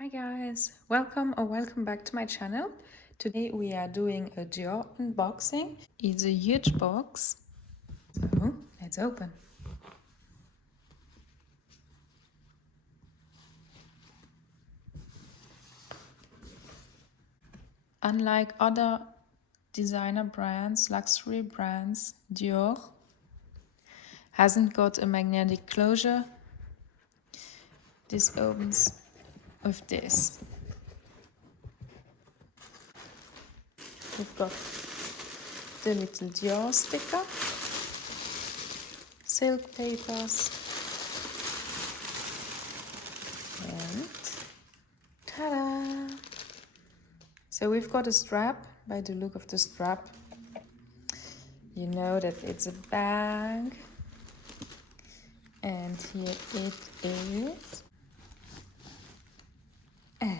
Hi guys, welcome back to my channel. Today we are doing a Dior unboxing. It's a huge box, so let's open. Unlike other designer brands, luxury brands, Dior hasn't got a magnetic closure. This opens with this. We've got the little Dior sticker, silk papers, and ta-da! So we've got a strap. By the look of the strap, you know that it's a bag. And here it is. And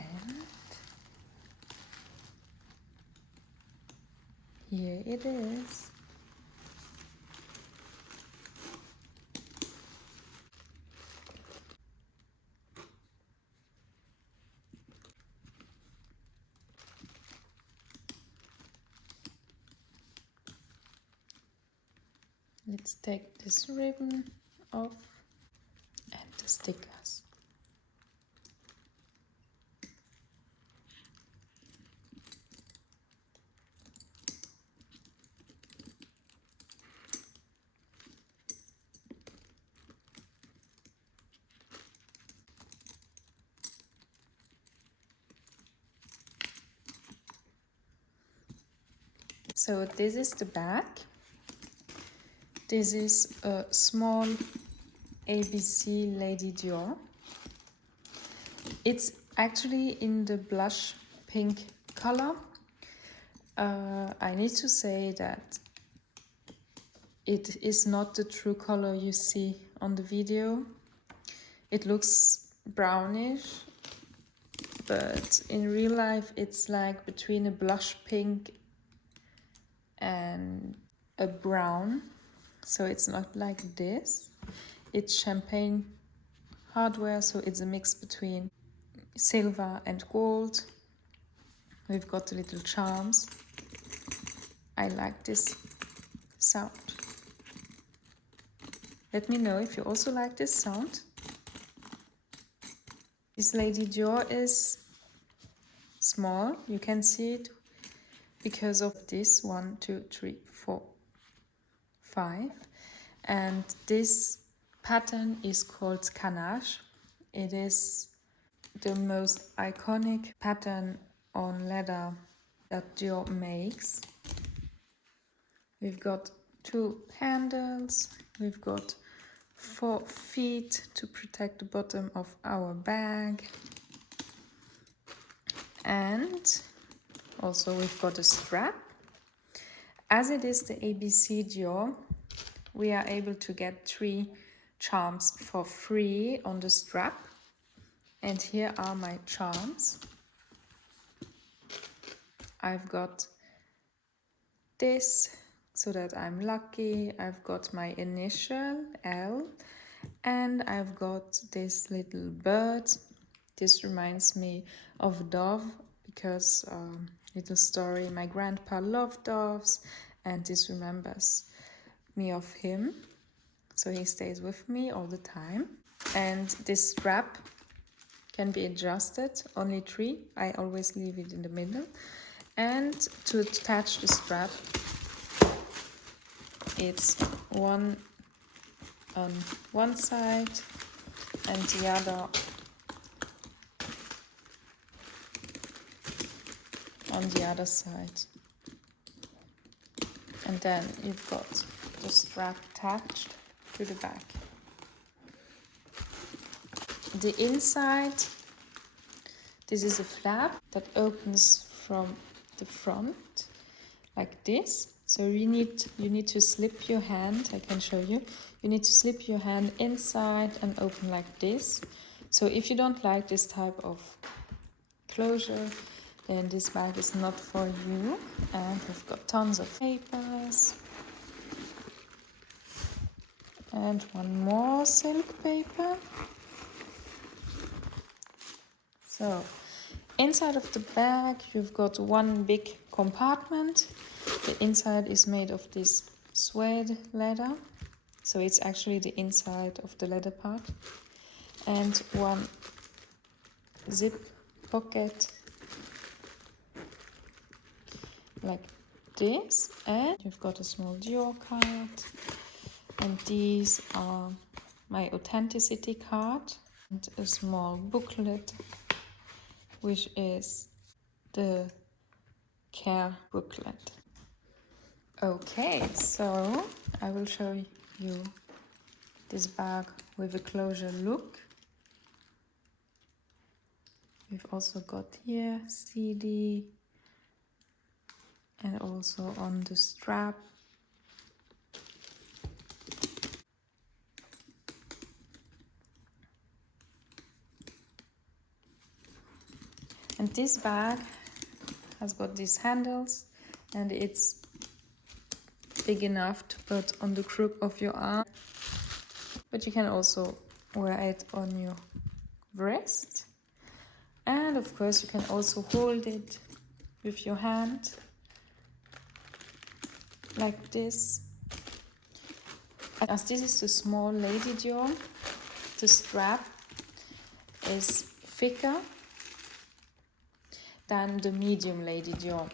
here it is. Let's take this ribbon off and the stickers. So this is the bag. This is a small ABC Lady Dior. It's actually in the blush pink color. I need to say that it is not the true color you see on the video. It looks brownish, but in real life it's like between a blush pink and a brown. So it's not like this. It's champagne hardware, so it's a mix between silver and gold. We've got the little charms. I like this sound. Let me know if you also like this sound. This Lady Dior is small. You can see it because of this 1, 2, 3, 4, 5. And this pattern is called Canache. It is the most iconic pattern on leather that Dior makes. We've got 2 handles, we've got 4 feet to protect the bottom of our bag, and also we've got a strap. As it is the ABC Dior, we are able to get 3 charms for free on the strap. And here are my charms. I've got this so that I'm lucky. I've got my initial L, and I've got this little bird. This reminds me of a dove because little story, my grandpa loved doves, and this remembers me of him, so he stays with me all the time. And this strap can be adjusted, only 3. I always leave it in the middle. And to attach the strap, it's one on one side and the other on the other side. And then you've got the strap attached to the back. The inside, this is a flap that opens from the front like this. So you need to slip your hand. I can show you. You need to slip your hand inside and open like this. So if you don't like this type of closure, then this bag is not for you. And we've got tons of papers and one more silk paper. So inside of the bag you've got one big compartment. The inside is made of this suede leather, so it's actually the inside of the leather part, and one zip pocket like this, and you've got a small Dior card, and these are my authenticity card, and a small booklet which is the care booklet. Okay, so I will show you this bag with a closer look. We've also got here CD, and also on the strap and this bag has got these handles, and it's big enough to put on the crook of your arm, but you can also wear it on your wrist, and of course you can also hold it with your hand like this. As this is the small Lady Dior, the strap is thicker than the medium Lady Dior.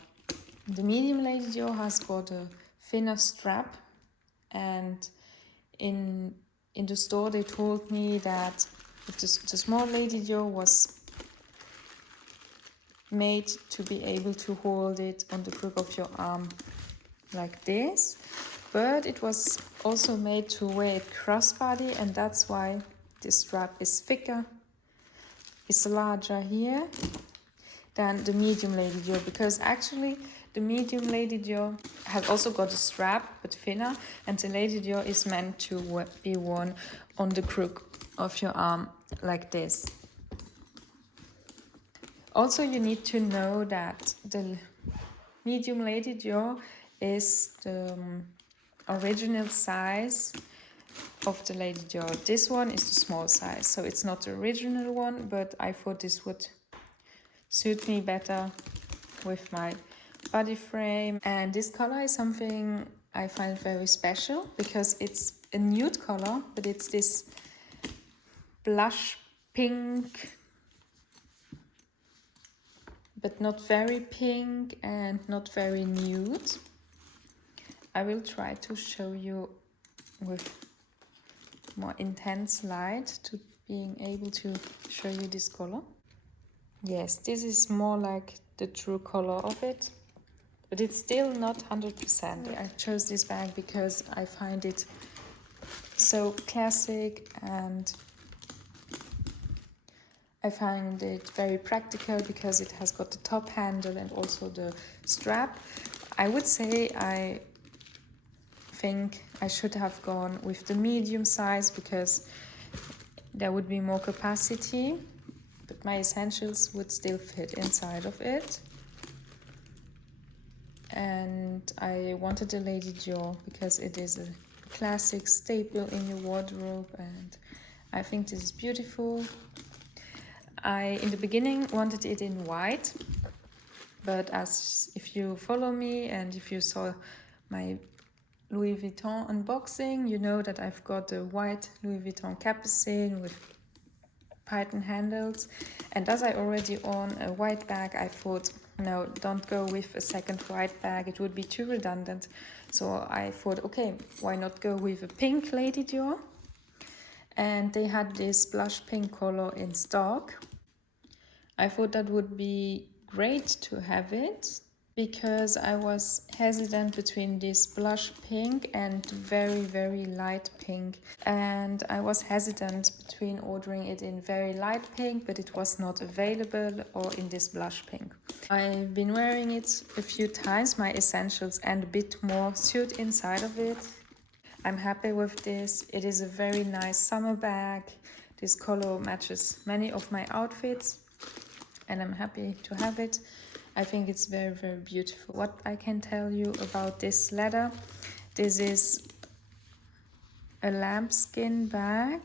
The medium Lady Dior has got a thinner strap, and in the store they told me that the small Lady Dior was made to be able to hold it on the crook of your arm like this, but it was also made to wear it crossbody, and that's why this strap is thicker, it's larger here than the medium Lady Dior, because actually the medium Lady Dior has also got a strap but thinner, and the Lady Dior is meant to be worn on the crook of your arm like this. Also, you need to know that the medium Lady Dior is the original size of the Lady Dior. This one is the small size, so it's not the original one, but I thought this would suit me better with my body frame. And this color is something I find very special because it's a nude color, but it's this blush pink, but not very pink and not very nude. I will try to show you with more intense light to being able to show you this color. Yes, this is more like the true color of it, but it's still not 100%. I chose this bag because I find it so classic, and I find it very practical because it has got the top handle and also the strap. I would say I think I should have gone with the medium size because there would be more capacity, but my essentials would still fit inside of it. And I wanted a Lady Dior because it is a classic staple in your wardrobe, and I think this is beautiful. I, in the beginning, wanted it in white, but as if you follow me and if you saw my Louis Vuitton unboxing, you know that I've got a white Louis Vuitton capucine with python handles, and as I already own a white bag, I thought, no, don't go with a second white bag, it would be too redundant. So I thought, okay, why not go with a pink Lady Dior? And they had this blush pink color in stock. I thought that would be great to have it because I was hesitant between this blush pink and very, very light pink. And I was hesitant between ordering it in very light pink, but it was not available, or in this blush pink. I've been wearing it a few times, my essentials and a bit more suit inside of it. I'm happy with this. It is a very nice summer bag. This color matches many of my outfits, and I'm happy to have it. I think it's very, very beautiful. What I can tell you about this leather, this is a lambskin bag,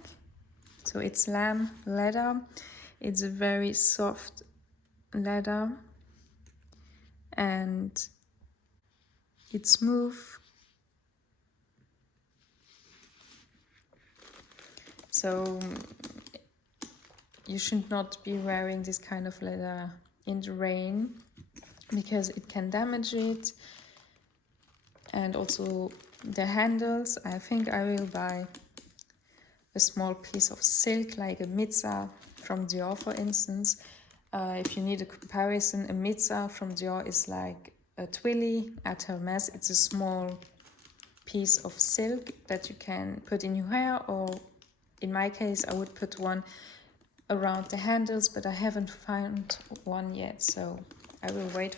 so it's lamb leather. It's a very soft leather and it's smooth. So you should not be wearing this kind of leather in the rain because it can damage it. And also the handles, I think I will buy a small piece of silk like a mitza from Dior, for instance. If you need a comparison, a mitza from Dior is like a twilly. At Hermes it's a small piece of silk that you can put in your hair, or in my case I would put one around the handles, but I haven't found one yet, so I will wait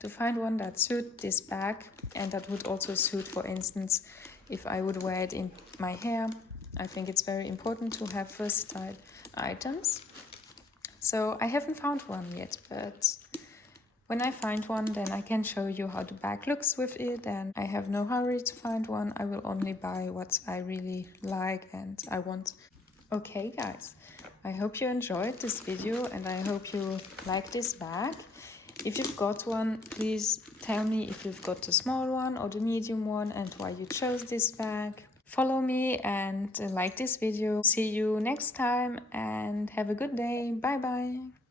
to find one that suits this bag and that would also suit, for instance, if I would wear it in my hair. I think it's very important to have versatile items. So I haven't found one yet, but when I find one, then I can show you how the bag looks with it, and I have no hurry to find one. I will only buy what I really like and I want. Okay guys, I hope you enjoyed this video and I hope you like this bag. If you've got one, please tell me if you've got the small one or the medium one and why you chose this bag. Follow me and like this video. See you next time and have a good day. Bye bye.